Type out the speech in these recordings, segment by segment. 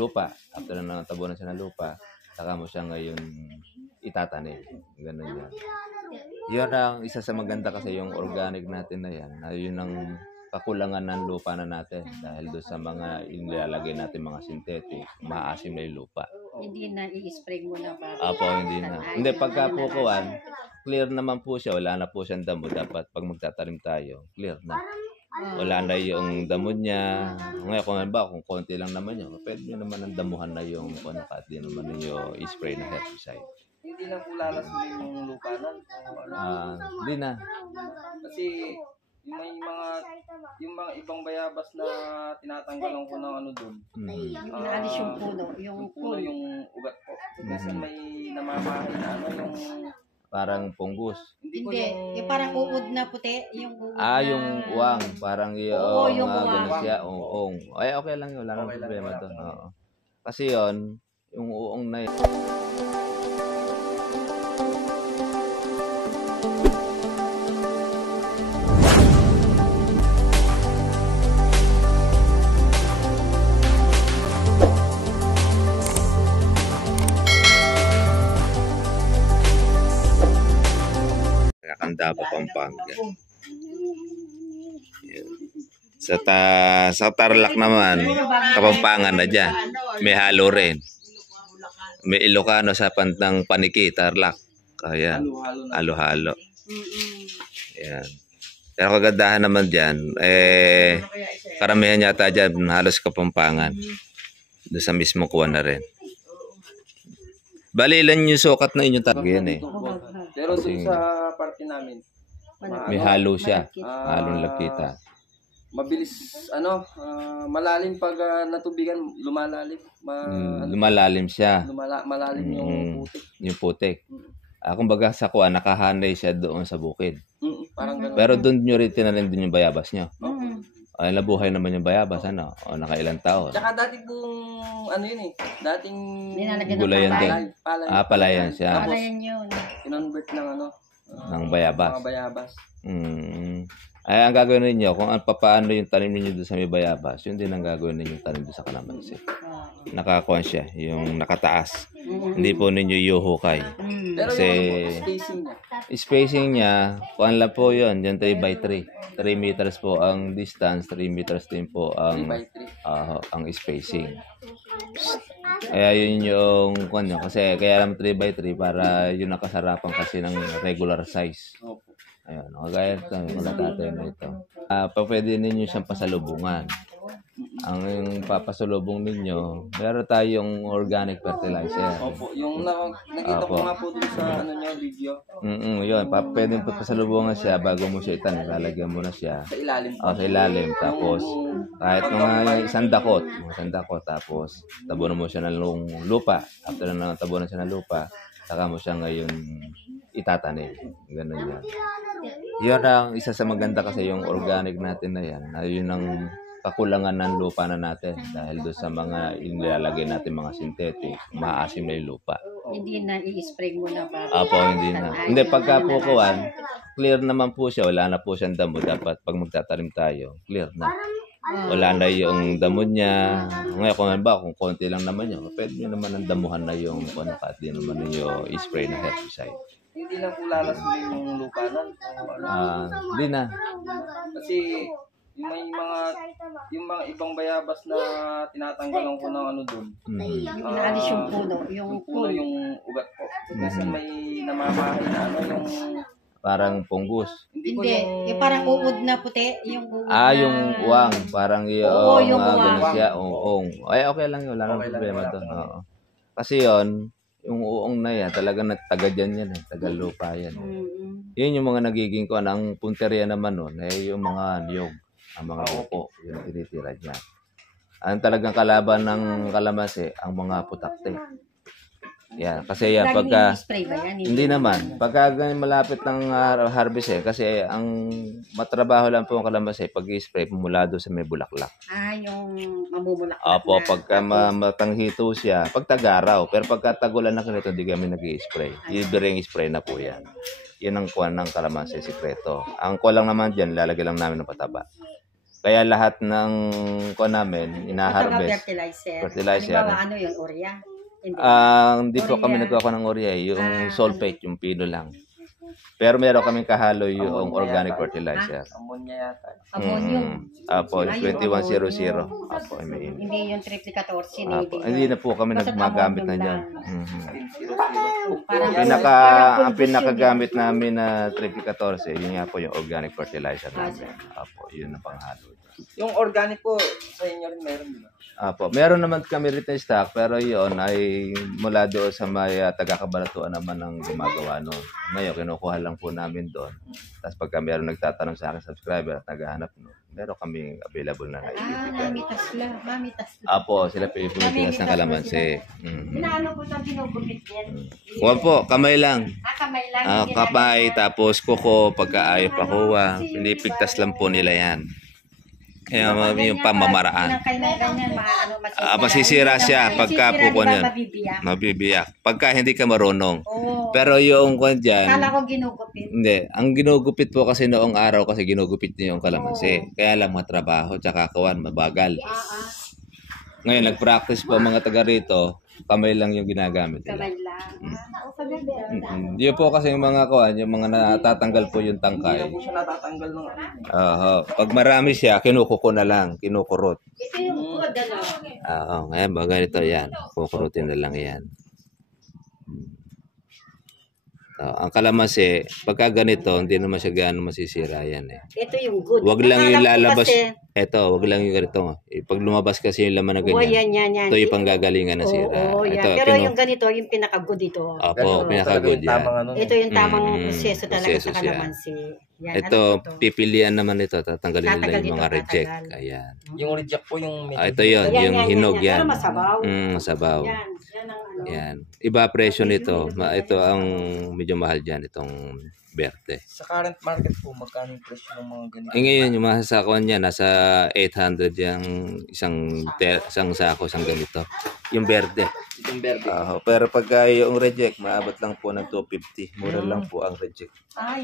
lupa. After na natabunan siya ng lupa, saka mo siya ngayon itatanim. Ganun yan. Yun ang isa sa maganda kasi yung organic natin na yan. Yun ang kakulangan ng lupa na natin. Dahil doon sa mga inilalagay natin mga synthetic, maasim na yung lupa. Hindi na i-spray mo na ba? Apo, hindi na. Hindi, pagka po kuwan, clear naman po siya. Wala na po siyang damo. Dapat pag magtatanim tayo, clear na. Wala na yung damo niya. Ngayon, kung konti lang naman yun, pwede nyo naman ang damuhan na yung at di naman ninyo i-spray na herbicide. Hindi na po lalas mo yung lupa nun? Hindi na. Kasi yung mga ibang bayabas na tinatanggalan ko ng ano doon. Inaalis yung puno. Yung puno, yung ugat po. Kasi may namamahay na ano yung... Parang punggus. Hindi. Yung parang uod na puti. Yung uod yung uwang. Parang Oo, yung uwang. Siya, uong. Ay, okay lang yun. Wala nang problema doon. Kasi yun, yung uong na yun. Candaba, Pampanga. Sa Tarlac naman, Kapampangan na dyan. May halo rin. May Ilocano sa pantang Paniki, Tarlac. Ayan. Halo-halo. Ayan. Pero kagandahan naman dyan, karamihan yata dyan, halos Kapampangan. Doon sa mismo kuha na rin. Bali, ilan yung sukat na inyong tagyan eh. Pero doon sa parte namin, may halo siya. Halong lakita. Mabilis, malalim pag natubigan, lumalalim. Lumalalim siya. Malalim yung putik. Yung putik. Kumbaga sa kuha, nakahanay siya doon sa bukid. Parang ganun. Pero doon nyo rin tinanim din yung bayabas nyo. Ay, nabuhay naman yung bayabas, ano? O, nakailang taon. Tsaka dati pong, yun eh, dating gulayan din. Palayan siya. Palayan yun. Kinonvert ng ng bayabas. Mga bayabas. Ay, ang gagawin ninyo, kung paano yung tanim ninyo doon sa may bayabas, yun din ang gagawin ninyo tanim doon sa kalamansi. Nakakuha siya, yung nakataas. Hindi po ninyo yuhukay. Pero kasi yung spacing niya, kuhan lang po yun, yung 3x3. 3 meters po ang distance, 3 meters din po ang spacing. Kaya yun yung kuhan nyo, kasi kaya lang 3x3 para yun nakasarapan kasi ng regular size. Ayun, kagaya ito, mga tatay na ito. Pwede ninyo siyang pasalubungan. Ang papasalubong ninyo, meron tayong organic fertilizer. Opo, yung nakita ko nga po dun sa video. Yun, pwede po pasalubungan siya bago mo siya itanim. Lalagyan mo na siya. Sa ilalim. Sa ilalim. Tapos, kahit mga isang dakot, tapos tabunan mo siya ng lupa. After na tabunan siya ng lupa, saka mo siya ngayon itatanim. Ganun yan. Yun ang isa sa maganda kasi yung organic natin na yan. Yun ang kakulangan ng lupa na natin. Dahil doon sa mga inilalagay natin mga synthetic, maasim na yung lupa. Hindi na i-spray mo na ba? Apo, hindi na. Hindi, pagka po kuwan, clear naman po siya. Wala na po siyang damo. Dapat pag magtatanim tayo, clear na. Wala na yung damo niya. Ngayon, kung konti lang naman yun, pwede nyo naman ang damuhan na yung at di naman ninyo i-spray na herbicide. Hindi na po lalas mo yung lupa nun? Hindi na. Kasi yung mga ibang bayabas na tinatanggalan ko ng doon. Inaalis yung puno. Yung puno, yung ugat po. Kasi may namamahay na yung... Parang punggus. Hindi. Yung parang uod na puti. Yung uod yung uwang. Parang yung uwang. Siya, uong. Ay, okay lang yun. Wala nang problema doon. Kasi yun, yung uong na yan, talagang nagtaga dyan yan. Tagalupa yan. Yun yung mga nagiging ko. Ang punteriya naman nun, yung mga niyog. Ang mga upo. Yung tinitira dyan. Ang talagang kalaban ng kalamansi, ang mga putakte. Yan, kasi yan pagka hindi naman pagka malapit ng harvest kasi ang matrabaho lang po ang kalamansi pag i-spray mula doon sa may bulaklak. Yung mamumulaklak. Opo, pagka matanghito siya, pag tag-araw, pero pagka tagulan na ganito, hindi kami nag-i-spray. Ibering spray na po yan. Yan ang kuwan ng kalamansi, sikreto. Ang kuwan lang naman dyan, lalagay lang namin ng pataba. Kaya lahat ng namin, Ito nga ina-harvest. fertilizer. Fertilizer. Halimbawa, ano yung urea? Hindi. Hindi po kami nagkuha ng urea, yung sulfate, yung pino lang. Pero meron kaming kahalo yung organic fertilizer. Ammonia yata. Ammonium. Apo, yung 2100. Apo, may Hindi yung triple 14. Apo, hindi na po kami nagmagamit na dyan. Parang Ang pinakagamit namin na triple 14, yun nga po yung organic fertilizer namin. Apo, yun ang panghalo. Yung organic po, sa inyo rin meron, di ba? Apo, meron naman kami rito stock, pero yun ay mula doon sa may taga-kabalatuan naman ang gumagawa noon. Ngayon, kinukuha lang po namin doon. Tapos pagka meron nagtatanong sa akin subscriber at naghahanap noon, meron kaming available na naibibigay. mamitas lang. Apo, sila pipilipinas ng kalamansi. Inaano ko sa ginugupit yan. Huwag po, kamay lang. Kamay lang. Kamay, tapos kuko, pagka ayaw pakuha. Pinipigtas lang po nila yan. Kaya yung pamamaraan. Masisira siya pagka po yan. Mabibiyak. Pagka hindi ka marunong. Pero yung kwan dyan, Kala ko ginugupit. hindi. Ang ginugupit po kasi noong araw kasi ginugupit niyo yung kalamansi. Kaya lang matrabaho, tsaka kawan, mabagal. Ngayon, nag-practice po mga taga rito, kamay lang yung ginagamit nila. Kamay lang. Yun po kasi yung mga kawan, yung mga natatanggal po yung tangkay. Hindi po siya natatanggal ng Pag marami siya, kinukuko na lang, kinukurot. Ito yung good, ano? Ngayon ba ganito yan, kukurutin na lang yan. Ang kalamansi, pagka ganito, hindi naman siya gaano masisira yan eh. Ito yung good. Wag lang yung lalabas. Kasi, Wag lang yung ganito. Pag lumabas kasi yung laman na ganyan, yan. ito yung panggagalingan na sira. Yan. Ito, Pero yung ganito, yung pinaka-good ito. Opo, pinaka-good yan. Ito yung tamang proseso talaga proseso sa siya. kalamansi. Yan, Ito, pipilian naman ito. Tatanggalin nila yung mga reject. Ayan. Yung reject po yung Ito yun, yung hinog yan. Pero masabaw. Masabaw. Yan ang ano. Yan. Iba presyo nito. Ito ang medyo mahal dyan, itong berte. Sa current market po, magkano yung presyo ng mga ganito? Ngayon, yung mga sakuan niya, nasa 800 yung isang sako, isang ganito. Yung berde. Yung verde. Pero pagka yung reject, maabot lang po ng 250. Mura lang po ang reject.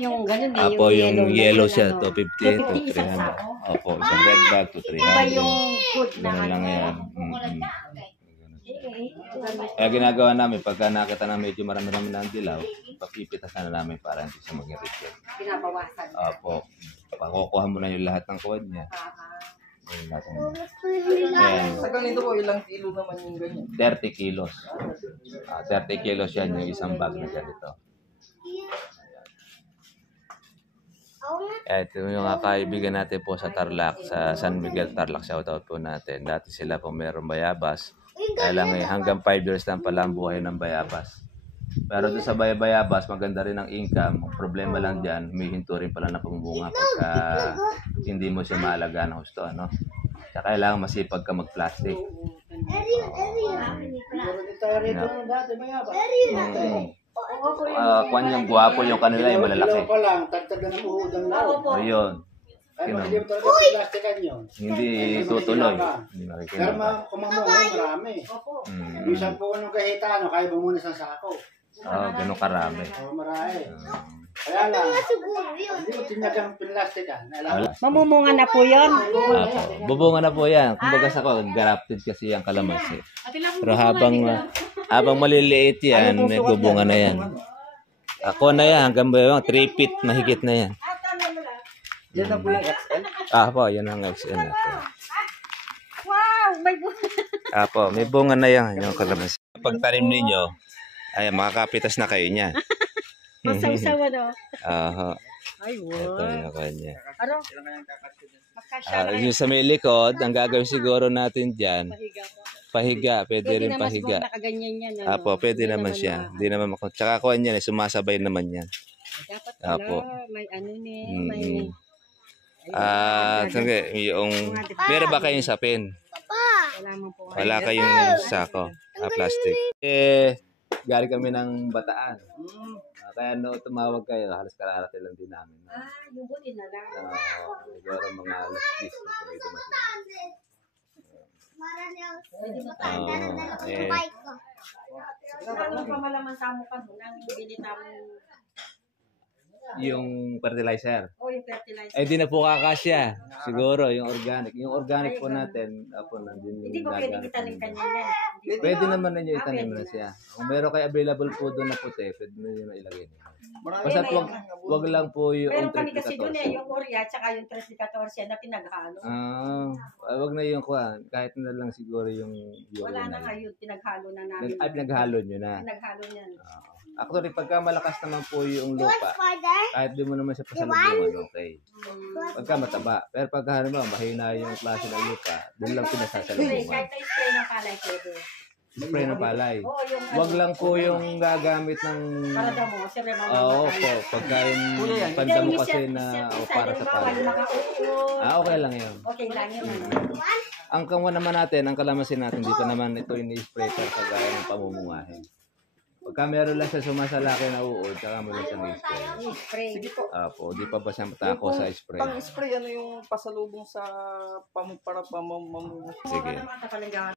Yung ganun eh. Apo, yung yellow siya, ano. 250 to 300. Opo, isang red bag to 300. Iba yung good na Ganun lang ano. yan. Kaya ginagawa namin, pagka nakita na medyo marami-rami na ang dilaw, papipitasan na namin para hindi siya maging reject. Pinabawasan. Opo. Pakukuha mo na yung lahat ng kuwan niya. Ayun natin. Ayan. Sa ganito po, ilang kilo naman yung ganyan? 30 kilos. 30 kilos yan yung isang bag na ganito. Ito yung mga kaibigan natin po sa Tarlac, sa San Miguel Tarlac. Shoutout po natin. Dati sila po mayroong bayabas. Kaya lang hanggang 5 years lang pala ang buhay ng bayabas. Pero doon sa bayabas, maganda rin ang income. Problema lang dyan, humihinto rin pala na pamunga pagka hindi mo siya maalagaan ng husto. Ano? Kaya kailangan masipag ka mag-plastic. Kwan yung guwapo yung kanila yung malalaki. O yun. Hindi tutuloy. Pero marami. Minsan po anong kahita, kaya ba muna sa sako? Ganun karami. Marami. Kaya lang, hindi ko tinagang pinlastikan. Mamumunga na po yun. Bubunga na po yan. Kumbaga sa ko, grafted kasi yung kalamansi. Pero habang maliliit yan, bubunga na yan. Ako na yan, hanggang 3 feet, mahigit na yan. Yan na po yung XL? Po, yan ang XL natin. Wow! May Po, may bunga na yan, yung kalamansi. Pag tanim ninyo, ay makakapitas na kayo niya. masawsaw ano. Ay, Ito wow. yung kanya. Ano? Magkasya Yung sa may likod, ang gagawin siguro natin dyan, Pahiga po. pahiga, pwede rin naman pahiga. siguro nakaganyan yan. Ano? Pwede naman siya. Hindi naman tsaka kuha niyan, sumasabay naman yan. Dapat Apo. pala, may ano may... Yung, meron ba kayong sapin? Wala mo po. Wala kayong sako, plastic. Galing kami ng Bataan. Kaya tumawag kayo, halos kararating lang din namin. Yung buti na lang. Siguro mga alas 10 na kami dumating. Ano pa malaman tamo ka doon? Ang binita mo. yung fertilizer. O yung fertilizer. Eh, di na po kakasya. Siguro, yung organic. Yung organic po natin, po, nandun Hindi yung ba pwede gagamit itanim ninyo. kanya yan? Pwede naman ninyo itanim pwede na na. siya. Kung meron kayo available po doon na puti, pwede nyo na ilagay. Marami Basta may- wag lang po yung Meron kami kasi doon 3-14. yung urea at saka yung 3-14 na pinaghalo. Wag na yung kuha. Kahit na lang siguro yung Wala na yun. ngayon, pinaghalo na namin. Ay, pinaghalo nyo na. Pinaghalo niyan. Actually, pagka malakas naman po yung lupa, kahit di mo naman siya pasalubungan, okay. Pagka mataba. Pero pagka halimbawa, mahina yung klase ng lupa, doon lang Spray, pinasasalubungan. kahit na spray ng palay pwede. Spray ng palay. Oo, yung Wag lang po yung gagamit ng... para damo, siyempre Oo po, pagka yung pandamo kasi na para sa palay. Okay lang yun. Okay lang yun. Ang kamwa naman natin, ang kalamansin natin, di pa naman ito ini-spray sa kagaya ng pamumungahin. Pagka meron lang siya sumasalaki na uod, saka mo lang siyang i-spray. Spray. Sige po. Apo, di pa ba siya matako sa spray? Pang-spray, ano yung pasalubong sa para Sige. Ano naman kapalagawa?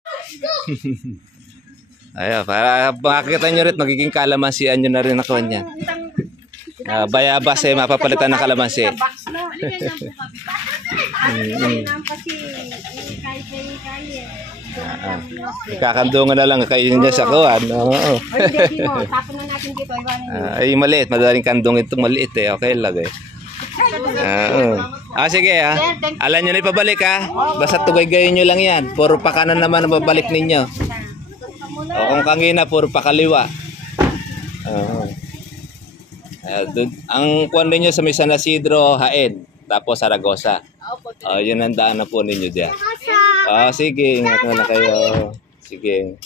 Ayan, para makikita nyo rin, magiging kalamansian nyo na rin ako niya. Bayabas eh, mapapalitan ng kalamansi. Box na. Ayun lang kasi kaya. Kakandungan na lang kayo niya sa kuwan. Oo. Ay, hindi mo. Tapon na natin dito. Ay, maliit. Madaling kandong ito. Maliit eh. Okay lang eh. Sige ha. Alam nyo na ipabalik ha. Basta tugay-gayon nyo lang yan. Puro pakanan naman ang babalik ninyo. O kung kangina, puro pakaliwa. Ang kuwan ninyo sa San Isidro, Hain. Tapos Zaragoza. Yun ang daan na po ninyo dyan. Sige. Ingat na kayo. Sige.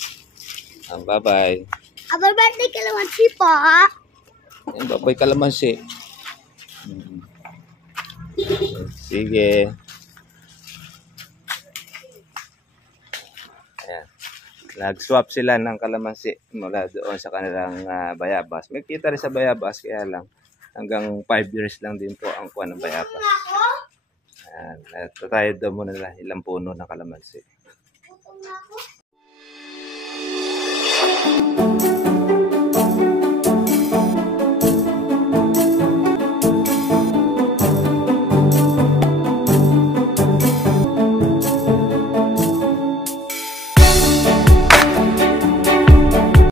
Bye-bye. Happy birthday, kalamansi po. Bye-bye kalamansi. Sige. Ayan. Nag-swap sila ng kalamansi mula doon sa kanilang bayabas. May kita rin sa bayabas, kaya lang hanggang 5 years lang din po ang kuha ng bayabas. Ayan. Ito tayo daw muna ilang puno ng kalamansi. Gutom na ako.